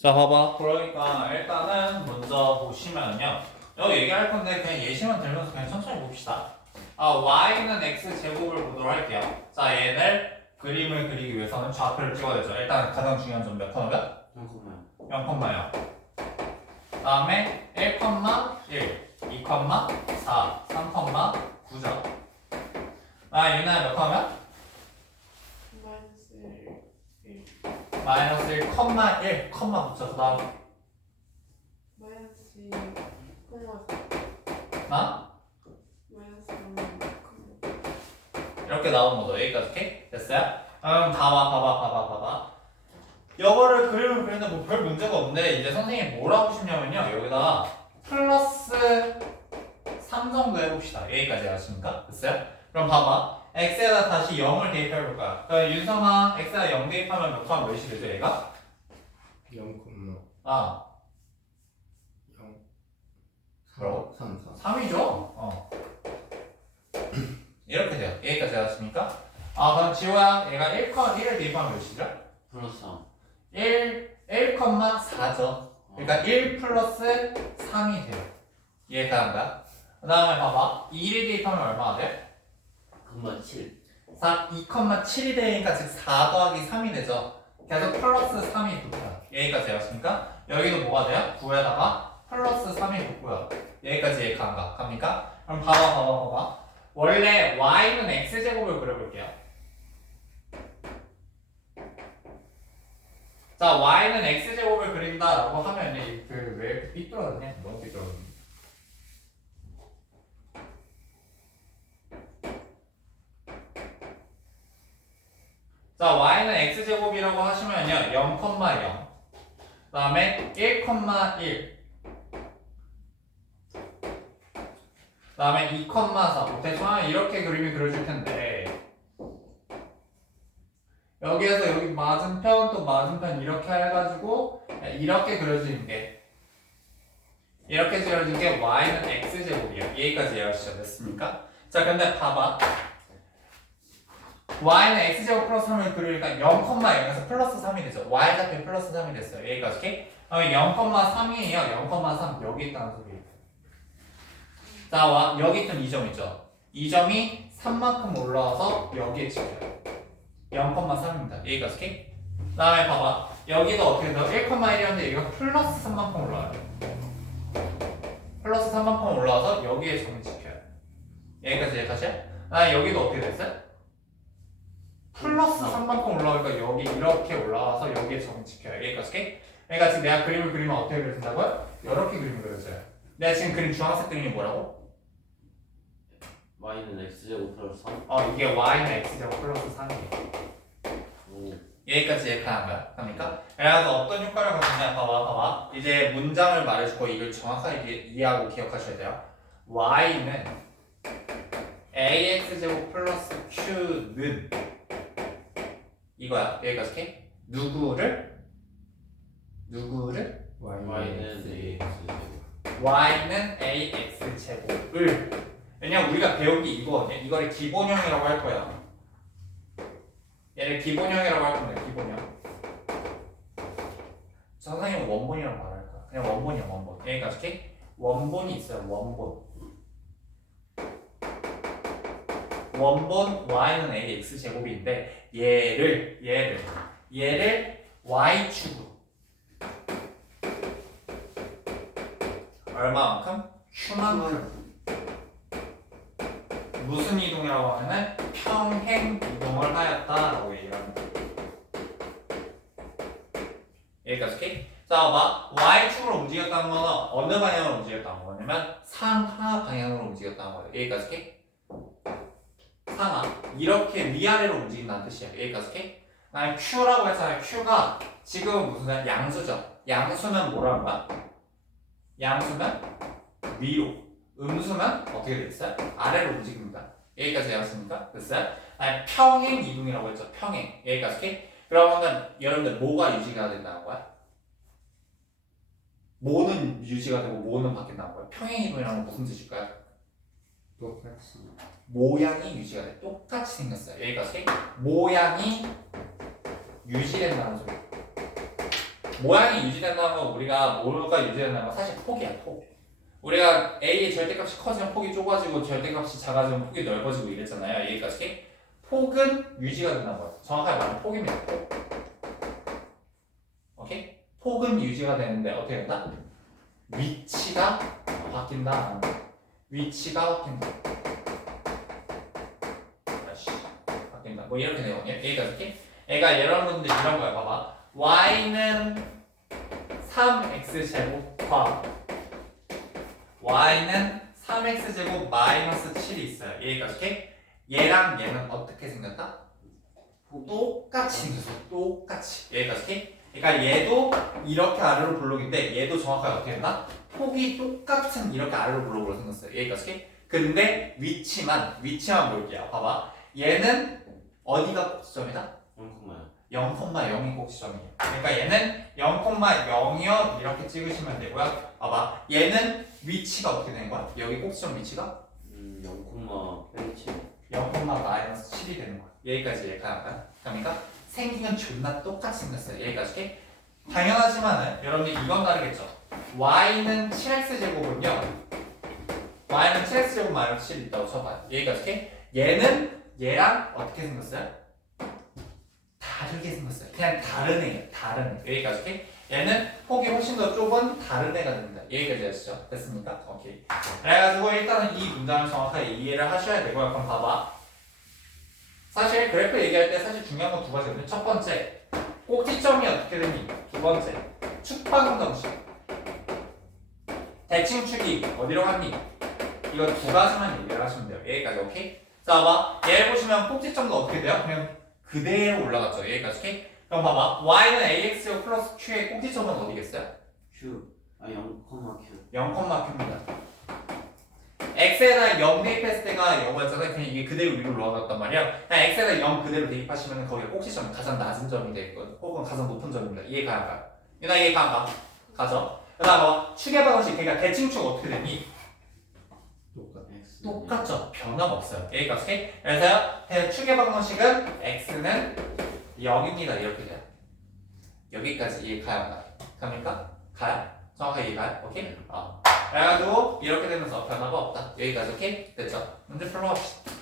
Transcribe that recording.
자 봐봐. 그러니까 일단은 먼저 보시면요. 여기 얘기할 건데 그냥 예시만 들면서 그냥 천천히 봅시다. 아 y는 x 제곱을 보도록 할게요. 자 얘를 그림을 그리기 위해서는 좌표를 찍어야 되죠. 일단 가장 중요한 점 몇 컴마 몇? 잠깐만요. 0,0 다음에 1,1 2, 1, 컴마 1, 컴마 붙여서 나와. 마이너스 2, 콤마 아? 마이너스 3, 이렇게 나온 거죠. 여기까지 오케이? 됐어요? 그럼 봐봐, 봐봐, 봐봐, 봐봐. 이거를 그림을 그리는데 뭐 별 문제가 없는데 이제 선생님이 뭘 하고 싶냐면요. 여기다 플러스 3 정도 해봅시다. 여기까지 알았습니까? 됐어요? 그럼 봐봐. x에다 다시 0을 대입해볼 거야. 그럼 윤성아, x에다 0 대입하면 몇하면 몇이 되죠, 얘가? 0, 아, 0, 뭐라고? 3, 4. 3이죠? 어. 이렇게 돼요. 여기까지 아십니까? 아, 그럼 지호야, 얘가 1, 1을 대입하면 몇이죠? 플러스 3. 1, 1,4죠. 그러니까 1 플러스 3이 돼요. 이해가 안 가? 그 다음에 봐봐. 2를 대입하면 얼마가 돼? 금방 7. 4, 2,7이 되니까 즉 4 더하기 3이 되죠. 계속 플러스 3이 붙어요. 여기까지 되었습니까? 여기도 뭐가 돼요? 9에다가 플러스 3이 붙고요. 여기까지 이해가 안 가? 갑니까? 그럼 봐봐, 봐봐, 봐봐. 원래 y는 x제곱을 그려볼게요. 자, y는 x제곱을 그린다라고 하면 그왜 이렇게 삐뚤어졌냐? 너무 삐뚤어졌네. 자, y는 x제곱이라고 하시면요. 0,0. 그 다음에 1,1. 그 다음에 2,4. 대충 하면 이렇게 그림이 그려질 텐데. 여기에서 여기 맞은편 또 맞은편 이렇게 해가지고 이렇게 그려지는 게 이렇게 그려진 게 y는 x제곱이에요. 여기까지 이해하시죠? 됐습니까? 자, 근데 봐봐. Y는 x제곱 플러스 3을 그리니까 0,0에서 플러스 3이 되죠. y좌표 플러스 3이 됐어요. 여기까지 오케이? 그럼 0,3이에요. 0,3 여기 있다는 소리예요. 자, 와, 여기 있던 이점 있죠? 이 점이 3만큼 올라와서 여기에 찍혀요. 0,3입니다. 여기까지 오케이? 그 다음에 봐봐. 여기도 어떻게 돼요? 1,1이었는데 여기가 플러스 3만큼 올라와요. 플러스 3만큼 올라와서 여기에 점이 찍혀요. 여기까지 여기까지? 아, 여기도 어떻게 됐어요? 플러스 3만큼 올라오니까 여기 이렇게 올라와서 여기에 점이 찍혀요. 여기까지? 그러니까 지금 내가 그림을 그리면 어떻게 그려진다고요? 이렇게 그림을 그려져요. 내가 지금 그린 주황색 그림이 뭐라고? y는 x제곱 플러스 3. 어 이게 y는 x제곱 플러스 3이에요. 오. 여기까지 이해가는 거야. 합니까? 그래서 어떤 효과를 갖느냐 봐봐 봐봐. 이제 문장을 말해주고 이걸 정확하게 이해- 이해하고 기억하셔야 돼요. y는 ax제곱 플러스 q는 이거야. 여기까지 오케이? 누구를? 누구를? y는 ax제곱. y는 ax 제곱을 왜냐면 우리가 배운 게 이거거든요. 이거를 기본형이라고 할 거야. 얘를 기본형이라고 할 겁니다. 기본형. 선생님은 원본이라고 말할 거야. 그냥 원본이야 원본. 여기까지 오케이? 원본이 있어요. 원본. 원본 y는 ax 제곱인데 얘를 얘를 얘를 y 축으로 얼마만큼? q만큼 무슨 이동이라고 하면은 평행 이동을 하였다라고 얘기를 합니다. 여기까지 오케이? 자 봐봐 y축으로 움직였다는 거는 어느 방향으로 움직였다는 거냐면 상하 방향으로 움직였다는 거예요. 여기까지 오케이? 상하 이렇게 위아래로 움직인다는 뜻이야. 여기까지 오케이? 난 q라고 했잖아요. q가 지금은 무슨 양수죠. 양수는 뭐라는 거야? 양수는 위로, 음수는 어떻게 됐어요? 아래로 움직입니다. 여기까지 외웠습니까? 됐어요? 아니, 평행 이동이라고 했죠. 평행. 여기까지 오케이? 그러면은 여러분들 뭐가 유지가 된다는 거야? 뭐는 유지가 되고 뭐는 바뀐다는 거야? 평행 이동이라는 건 무슨 뜻일까요? 똑같이. 모양이 유지가 돼. 똑같이 생겼어요. 여기까지? 모양이 유지된다는 소리. 모양이 유지된다는 건 우리가 뭐가 유지된다는 건 사실 폭이야 폭. 우리가 a의 절대값이 커지면 폭이 좁아지고 절대값이 작아지면 폭이 넓어지고 이랬잖아요. 여기까지 폭은 유지가 된다는 거예요. 정확하게 말하면 폭입니다. 폭. 오케이? 폭은 유지가 되는데 어떻게 된다? 위치가 바뀐다. 위치가 바뀐다. 바뀐다. 뭐 이렇게 돼요. 여기까지. 얘가 여러분들 이런 거야. 봐봐. y는 3x 제곱과 y는 3x 제곱 마이너스 7이 있어요. 여기까지. 얘랑 얘는 어떻게 생겼다? 똑같이 생겼어. 똑같이. 여기까지. 그러니까 얘도 이렇게 아래로 블록인데 얘도 정확하게 어떻게 된다? 폭이 똑같은 이렇게 아래로 블록으로 생겼어요. 여기까지. 근데 위치만 위치만 볼게요. 봐봐. 얘는 어디가 꼭지점이다? 0,0 0,0이 꼭지점이에요. 그러니까 얘는 0,0이요 이렇게 찍으시면 되고요. 봐봐. 얘는 위치가 어떻게 되는 거야? 여기 꼭지점 위치가 음, 0,8 0, 마이너스 7이 되는 거야. 여기까지 얘기할까요? 그러니까 생긴 건 존나 똑같이 생겼어요. 여기까지. 당연하지만은 여러분들 이건 다르겠죠. Y는 7x 제곱은요. y는 7x 제곱 마이너스 7 있다고 쳐봐요. 여기까지. 얘는 얘랑 어떻게 생겼어요? 다르게 생겼어요. 그냥 다른 애예요. 다른 애. 여기까지. 얘는 폭이 훨씬 더 좁은 다른 애가 됩니다. 여기까지 하시죠. 됐습니까? 오케이. 그래가지고 일단은 이 문장을 정확하게 이해를 하셔야 되고요. 그럼 봐봐. 사실 그래프 얘기할 때 사실 중요한 건 두 가지거든요. 첫 번째, 꼭지점이 어떻게 되니? 두 번째, 축방정식. 대칭축이 어디로 갔니? 이거 두 가지만 얘기를 하시면 돼요. 여기까지 오케이? 자, 봐봐. 얘를 보시면 꼭지점도 어떻게 돼요? 그냥 그대로 올라갔죠. 여기까지 오케이? 그럼 봐봐. y는 ax 플러스 q의 꼭지점은 어디겠어요? Q 아 0,Q 0,q입니다. x에다 0 대입했을 때가 0이었잖아요. 그냥 이게 그대로 위로 올라갔단 말이야. 그냥 x에다 0 그대로 대입하시면 거기가 꼭지점이 가장 낮은 점이 되겠거든. 혹은 가장 높은 점입니다. 이해가 안 가요? 유나 이해가 안 가? 가죠? 그 다음 뭐 축의 방식, 그러니까 대칭축 어떻게 되니? 똑같죠. 변함없어요. 여기가 오케이? 그래서 축의 방정식은 x는 0입니다. 이렇게 돼요. 여기까지 이해 가요? 안 가요? 갑니까? 가요? 정확하게 이해가요? 오케이? 어. 그래가지고 이렇게 되면서 변화가 없다. 여기까지 오케이? 됐죠? 문제 풀어봅시다.